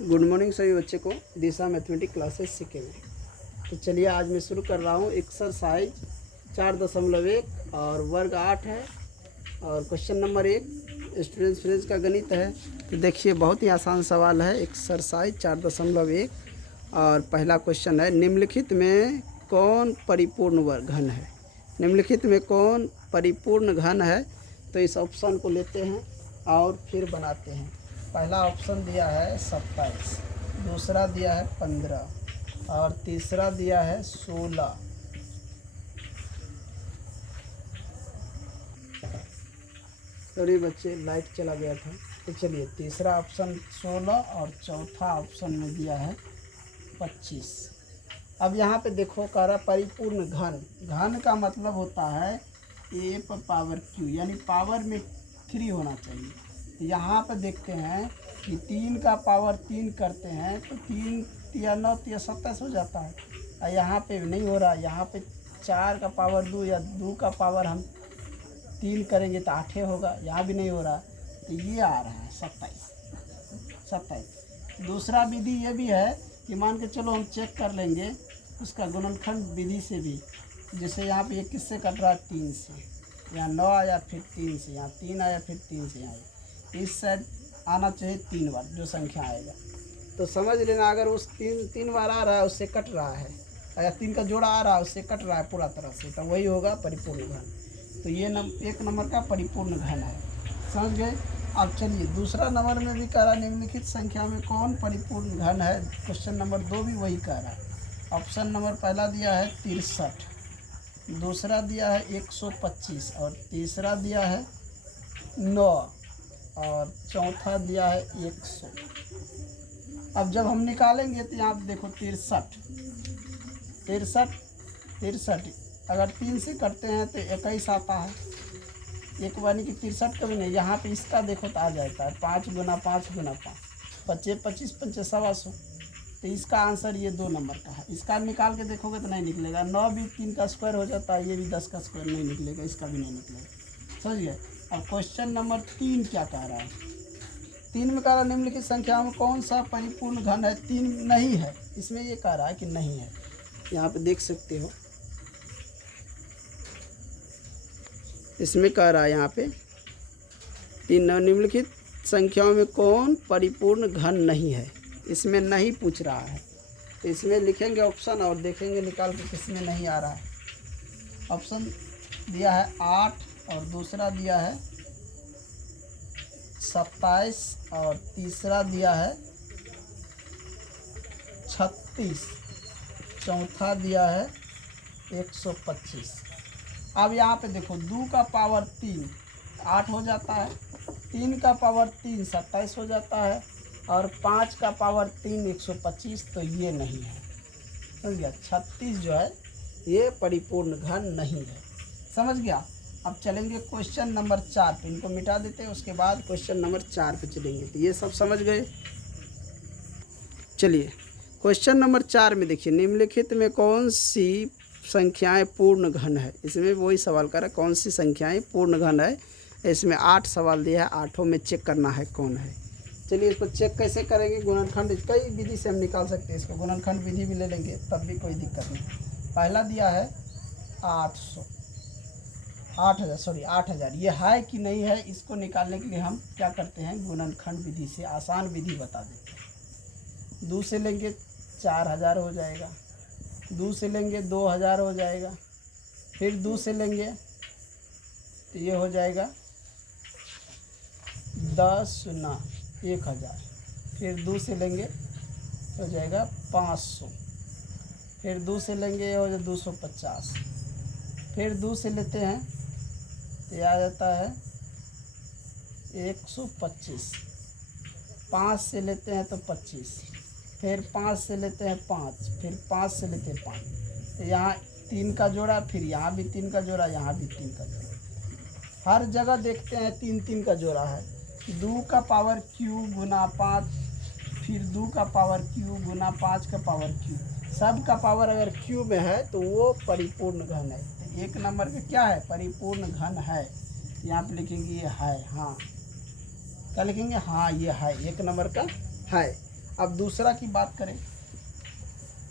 Good morning सभी बच्चे को। दिशा मैथमेटिक क्लासेस सीखेंगे। तो चलिए आज मैं शुरू कर रहा हूँ। एक्सरसाइज 4.1 और वर्ग 8 है और क्वेश्चन नंबर 1 स्टूडेंट्स फ्रेंड्स का गणित है। तो देखिए बहुत ही आसान सवाल है। एक्सरसाइज 4.1 और पहला क्वेश्चन है, निम्नलिखित में कौन परिपूर्ण वर्ग घन है। निम्नलिखित में कौन परिपूर्ण घन है। तो इस ऑप्शन को लेते हैं और फिर बनाते हैं। पहला ऑप्शन दिया है 27, दूसरा दिया है 15 और तीसरा दिया है 16। सॉरी बच्चे, लाइट चला गया था। तो चलिए, तीसरा ऑप्शन 16 और चौथा ऑप्शन में दिया है 25। अब यहाँ पे देखो, कह रहा परिपूर्ण घन। घन का मतलब होता है a पर पावर q, यानी पावर में 3 होना चाहिए। यहाँ पे देखते हैं कि 3 का पावर 3 करते हैं तो 3 या 9 या 27 हो जाता है। और यहाँ पे नहीं हो रहा। यहाँ पे 4 का पावर 2 या 2 का पावर हम 3 करेंगे तो 8 होगा। यहाँ भी नहीं हो रहा। तो ये आ रहा है 27। दूसरा विधि ये भी है कि मान के चलो हम चेक कर लेंगे उसका गुणनखंड विधि से भी। जैसे यहाँ पे 1 किससे कट रहा है, 3 से। यहाँ 9 आया फिर 3 से, यहाँ 3 आया फिर 3 से। यहाँ इस साइड आना चाहिए 3 बार जो संख्या आएगा। तो समझ लेना, अगर उस 3 बार आ रहा है उससे कट रहा है, या 3 का जोड़ा आ रहा है उससे कट रहा है पूरा तरह से, तो वही होगा परिपूर्ण घन। तो ये 1 नंबर का परिपूर्ण घन है। समझ गए। अब चलिए दूसरा नंबर में भी कह रहा है, निम्नलिखित संख्या में कौन परिपूर्ण घन है। क्वेश्चन नंबर 2 भी वही कह रहा है। ऑप्शन नंबर पहला दिया है 63, दूसरा दिया है 125 और तीसरा दिया है 9 और चौथा दिया है 100। अब जब हम निकालेंगे तो यहाँ पे देखो 63 अगर 3 से करते हैं तो 21 आता है। एक बानी कि 63 कभी नहीं। यहाँ पे इसका देखो तो आ जाता है 5 गुना 5 गुना 5, 25 25 25 125। तो इसका आंसर ये 2 नंबर का है। इसका निकाल के देखोगे तो नहीं निकलेगा। 9 भी 3 का स्क्वायर हो जाता है, ये भी 10 का स्क्वायर नहीं निकलेगा, इसका भी नहीं निकलेगा। समझ गए। अब क्वेश्चन नंबर 3 क्या कह रहा है। 3 में कह रहा है, निम्नलिखित संख्या में कौन सा परिपूर्ण घन है। 3 नहीं है, इसमें ये कह रहा है कि नहीं है। यहाँ पे देख सकते हो, इसमें कह रहा है यहाँ पे 3 निम्नलिखित संख्याओं में कौन परिपूर्ण घन नहीं है। इसमें नहीं पूछ रहा है। इसमें लिखेंगे ऑप्शन और देखेंगे निकाल के किसमें नहीं आ रहा है। ऑप्शन दिया है 8 और दूसरा दिया है 27 और तीसरा दिया है 36, चौथा दिया है 125। अब यहाँ पे देखो 2 का पावर 3 8 हो जाता है, 3 का पावर 3 27 हो जाता है और 5 का पावर 3 125। तो ये नहीं है। समझ गया। 36 जो है ये परिपूर्ण घन नहीं है। समझ गया। अब चलेंगे क्वेश्चन नंबर 4 पे। इनको मिटा देते हैं, उसके बाद क्वेश्चन नंबर 4 पे चलेंगे। तो ये सब समझ गए। चलिए क्वेश्चन नंबर 4 में देखिए, निम्नलिखित में कौन सी संख्याएं पूर्ण घन है। इसमें वही सवाल कर रहा है, कौन सी संख्याएं पूर्ण घन है। इसमें 8 सवाल दिया है, 8 में चेक करना है कौन है। चलिए इसको चेक कैसे करेंगे। गुणनखंड कई विधि से हम निकाल सकते हैं इसको। गुणनखंड विधि भी ले लेंगे तब भी कोई दिक्कत नहीं। पहला दिया है 8000। ये है कि नहीं है, इसको निकालने के लिए हम क्या करते हैं, गुणनखंड विधि से आसान विधि बता देते हैं। 2 से लेंगे 4000 हो जाएगा, 2 से लेंगे 2000 हो जाएगा, फिर 2 से लेंगे तो ये हो जाएगा 10 गुना 1000, फिर 2 से लेंगे हो जाएगा 500, फिर 2 से लेंगे ये हो जाए 250, फिर 2 से लेते हैं तो ये आ जाता है 125, 5 से लेते हैं तो 25, फिर 5 से लेते हैं 5, फिर 5 से लेते हैं 5। तो यहाँ 3 का जोड़ा, फिर यहाँ भी 3 का जोड़ा, यहाँ भी 3 का जोड़ा। हर जगह देखते हैं 3 का जोड़ा है। 2 का पावर q गुना 5, फिर 2 का पावर q गुना 5 का पावर q। सब का पावर अगर q में है तो वो परिपूर्ण घन है। 1 नंबर का क्या है, परिपूर्ण घन है। यहाँ पे लिखेंगे ये है, हाँ क्या लिखेंगे, हाँ ये है, 1 नंबर का है। अब दूसरा की बात करें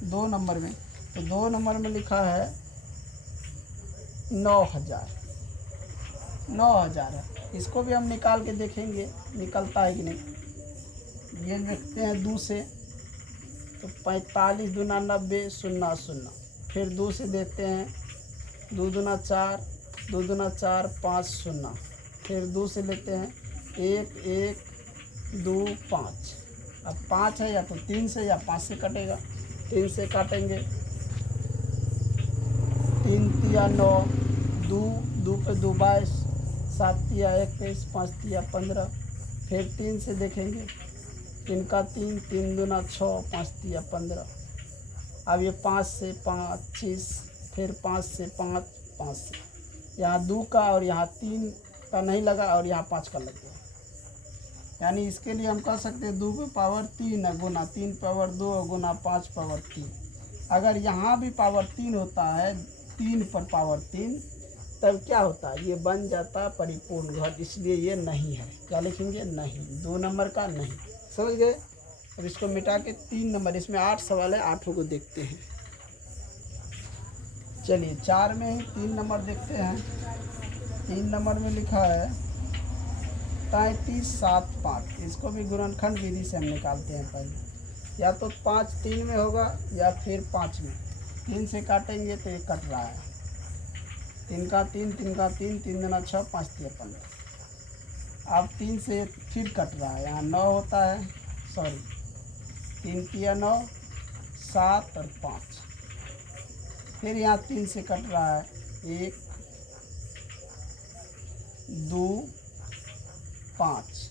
2 नंबर में, तो 2 नंबर में लिखा है 9000, 9000 है। इसको भी हम निकाल के देखेंगे निकलता है कि नहीं। ये देखते हैं 2 से, तो 45 दूना 90 0 0। फिर 2 से देखते हैं 2 दूना 4, 2 दूना 4 5 0। फिर 2 से लेते हैं 1 1 2 5। अब 5 है, या तो 3 से या 5 से कटेगा। 3 से काटेंगे, 3 तिया 9, 2 पे 2 22, 7 तिया 21, 5 तिया 15। फिर 3 से देखेंगे, 3 का 3, 3 दूना 6, 5 तिया 15। अब ये 5 से 5 25, फिर 5 से 5 5 से, यहाँ 2 का और यहाँ 3 का नहीं लगा और यहाँ 5 का लग गया। यानी इसके लिए हम कह सकते हैं 2 पे पावर 3 है गुना 3 पावर 2 गुना 5 पावर 3। अगर यहाँ भी पावर 3 होता है 3 पर पावर 3, तब क्या होता है, ये बन जाता परिपूर्ण घन, इसलिए ये नहीं है। क्या लिखेंगे, नहीं, 2 नंबर का नहीं। समझ गए। अब इसको मिटा के 3 नंबर, इसमें 8 सवाल है, 8 को देखते हैं। चलिए 4 में ही 3 नंबर देखते हैं। 3 नंबर में लिखा है 33 7 5। इसको भी गुणनखंड विधि से हम निकालते हैं। पहले या तो 5 3 में होगा या फिर 5 में। 3 से काटेंगे तो ये कट रहा है, 3 का 3, 3 का 3, 3 दूना 6, 5 तिया 15। अब 3 से फिर कट रहा है, यहाँ 9 होता है, सॉरी 3 तिया 9, 7 और 5। फिर यहाँ 3 से कट रहा है 1 2 5।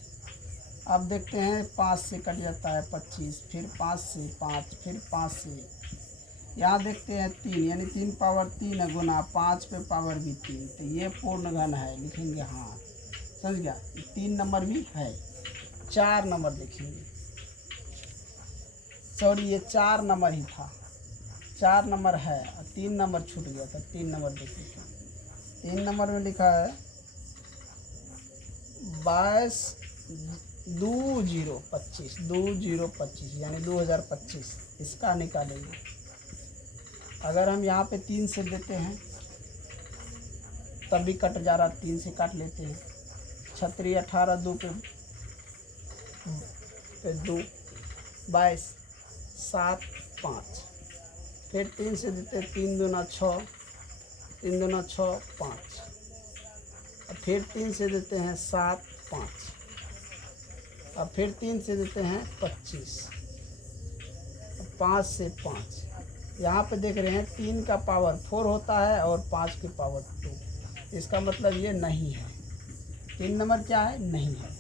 अब देखते हैं 5 से कट जाता है 25, फिर 5 से 5, फिर 5 से 1। यहाँ देखते हैं 3, यानी 3 पावर 3 है गुना 5 पे पावर भी 3, तो ये पूर्ण घन है, लिखेंगे हाँ। समझ गया। 3 नंबर भी है। 4 नंबर देखेंगे, सॉरी ये 4 नंबर ही था, 4 नंबर है और 3 नंबर छूट गया था। 3 नंबर देखिए, 3 नंबर में लिखा है 22 2025, 2025 यानी 2025। इसका निकालेंगे। अगर हम यहाँ पे 3 से देते हैं तब भी कट जा रहा, 3 से काट लेते हैं। 36 18 2 पे 2 22 7 5। फिर 3 से देते हैं 3 दूना 6, 3 दूना 6 5। फिर 3 से देते हैं 7 5। अब फिर 3 से देते हैं 25। 5 से 5, यहाँ पे देख रहे हैं 3 का पावर 4 होता है और 5 की पावर 2। इसका मतलब ये नहीं है। 3 नंबर क्या है, नहीं है।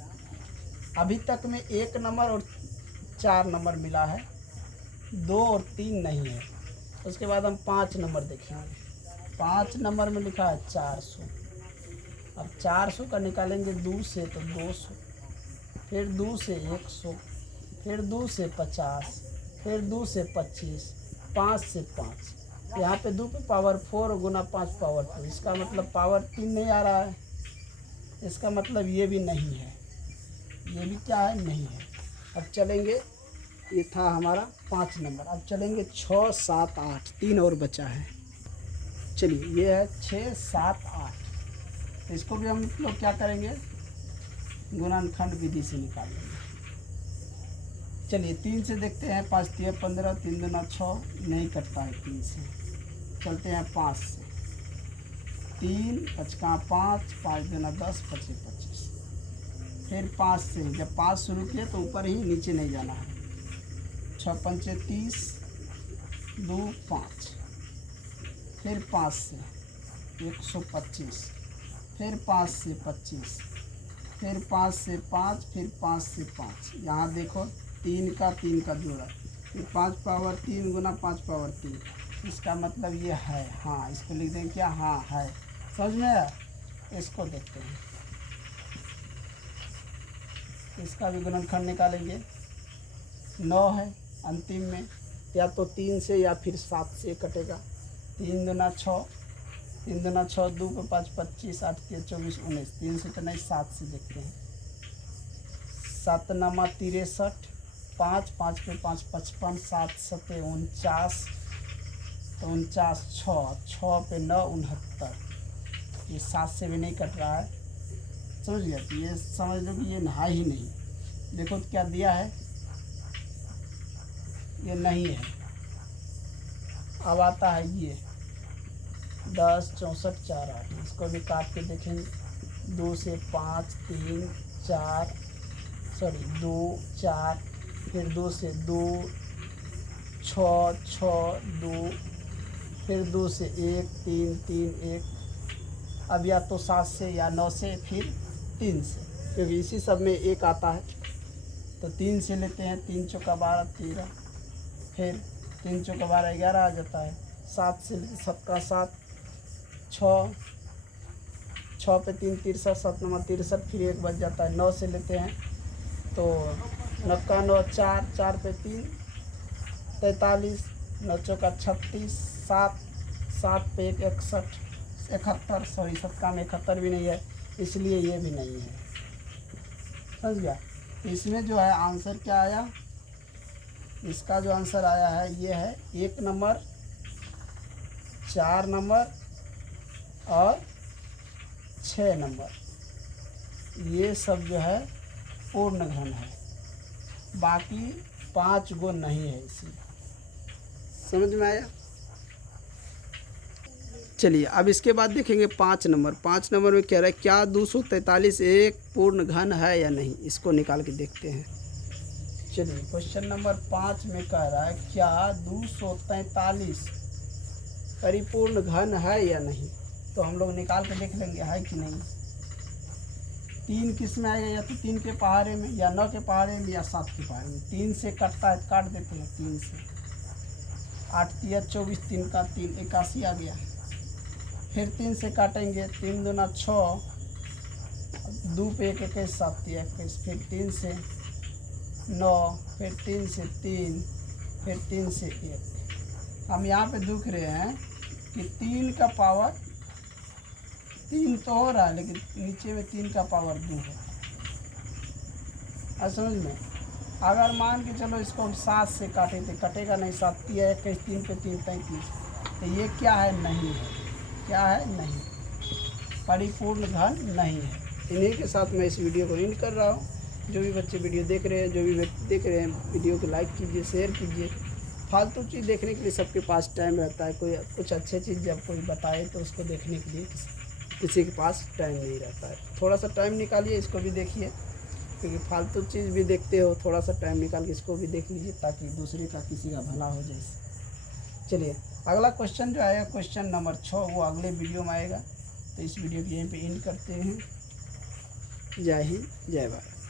अभी तक में 1 नंबर और 4 नंबर मिला है, 2 और 3 नहीं है। उसके बाद हम 5 नंबर देखेंगे। 5 नंबर में लिखा है 400। अब 400 का निकालेंगे 2 से तो 200, फिर 2 से 100, फिर 2 से 50, फिर 2 से 25, 5 से 5। यहाँ पे 2 पे पावर 4 गुना 5 पावर 2। इसका मतलब पावर 3 नहीं आ रहा है, इसका मतलब ये भी नहीं है, ये भी क्या है, नहीं है। अब चलेंगे, ये था हमारा 5 नंबर। अब चलेंगे 6 7 8, 3 और बचा है। चलिए ये है 6 7 8। इसको भी हम लोग क्या करेंगे, गुणनखंड विधि से निकाल लेंगे। चलिए 3 से देखते हैं, 5 तिया 15, 3 दूना 6, नहीं कटता है 3 से। चलते हैं 5 से, 3 5 का 5, 5 दूना 10, 25 25। फिर 5 से, जब 5 शुरू किए तो ऊपर ही, नीचे नहीं जाना है। 6 पंचे 30, 2 5। फिर 5 से 125, फिर 5 से 25, फिर 5 से 5, फिर 5 से 5। यहाँ देखो 3 का 3 का जोड़ा, फिर 5 पावर 3 गुना 5 पावर 3। इसका मतलब ये है, हाँ। इसको लिख देंगे क्या, हाँ है। समझ में आया। इसको देखते हैं, इसका भी गुणनखंड निकालेंगे। 9 है अंतिम में, या तो 3 से या फिर 7 से कटेगा। 3 दूना 6, 3 दूना 6, 2 पे 5 25, 8 3 24 19। 3 से तो नहीं, 7 से देखते हैं। 7 नामा 63, 5, 5 पे 5 55, 7 7 49, तो 49, 6 पे 9 69, ये 7 से भी नहीं कट रहा है, समझ गया। तो ये समझ लो कि ये है ही नहीं। देखो तो क्या दिया है, ये नहीं है। अब आता है ये 10 64 4 8, इसको भी काट के देखेंगे। 2 से 5 3 4, सॉरी 2 4, फिर 2 से 2 6 6 2, फिर 2 से 1 3 3 1। अब या तो 7 से या 9 से, फिर 3 से, क्योंकि इसी सब में 1 आता है। तो 3 से लेते हैं। 3 चौका 12 13, फिर 3 चौका 12 11 आ जाता है। 7 से 7 का 7, 6 पे 3 63, 7 9 63, फिर 1 बच जाता है। 9 से लेते हैं तो 9 का 9 4, 4 पे 3 43, 9 चौका 36, 7 पे 1 61, 71, सॉरी 7 में 71 भी नहीं है, इसलिए ये भी नहीं है, समझ गया। तो इसमें जो है आंसर क्या आया, इसका जो आंसर आया है ये है 1 नंबर, 4 नंबर और 6 नंबर। ये सब जो है पूर्ण घन है, बाकी 5 गो नहीं है इसमें। समझ में आया। चलिए अब इसके बाद देखेंगे 5 नंबर। 5 नंबर में कह रहा है क्या 243 एक पूर्ण घन है या नहीं, इसको निकाल के देखते हैं। चलिए क्वेश्चन नंबर 5 में कह रहा है क्या 243 परिपूर्ण घन है या नहीं। तो हम लोग निकाल के देख लेंगे है कि नहीं। 3 किस में आएगा, या तो 3 के पहाड़े में, या 9 के पहाड़े में, या 7 के पहाड़े में। 3 से कटता है, काट देते हैं 3 से। 8 3 24, 3 का 3 81 आ गया। फिर 3 से काटेंगे, 3 दूना 6, 2 पे 1 21, 7 21, फिर 3 से 9, फिर 3 से 3, फिर 3 से 1। हम यहाँ पे देख रहे हैं कि 3 का पावर 3 तो हो रहा है, लेकिन नीचे में 3 का पावर 2 है। अब समझ में, अगर मान के चलो इसको हम 7 से काटे तो कटेगा नहीं। 7 3 21, 3 पे 3 35, तो ये क्या है, नहीं है। क्या है, नहीं, परिपूर्ण घन नहीं है। इन्हीं के साथ मैं इस वीडियो को एंड कर रहा हूँ। जो भी बच्चे वीडियो देख रहे हैं, जो भी व्यक्ति देख रहे हैं, वीडियो को लाइक कीजिए, शेयर कीजिए। फालतू चीज़ देखने के लिए सबके पास टाइम रहता है। कोई कुछ अच्छे चीज़ जब कोई बताए तो उसको देखने के लिए किसी के पास टाइम नहीं रहता है। थोड़ा सा टाइम निकालिए, इसको भी देखिए, क्योंकि फालतू चीज़ भी देखते हो, थोड़ा सा टाइम निकाल के इसको भी देख लीजिए, ताकि दूसरे का किसी का भला हो जाए। चलिए अगला क्वेश्चन जो आएगा, क्वेश्चन नंबर 6, वो अगले वीडियो में आएगा। तो इस वीडियो को यहीं पे एंड करते हैं। जय हिंद, जय भारत।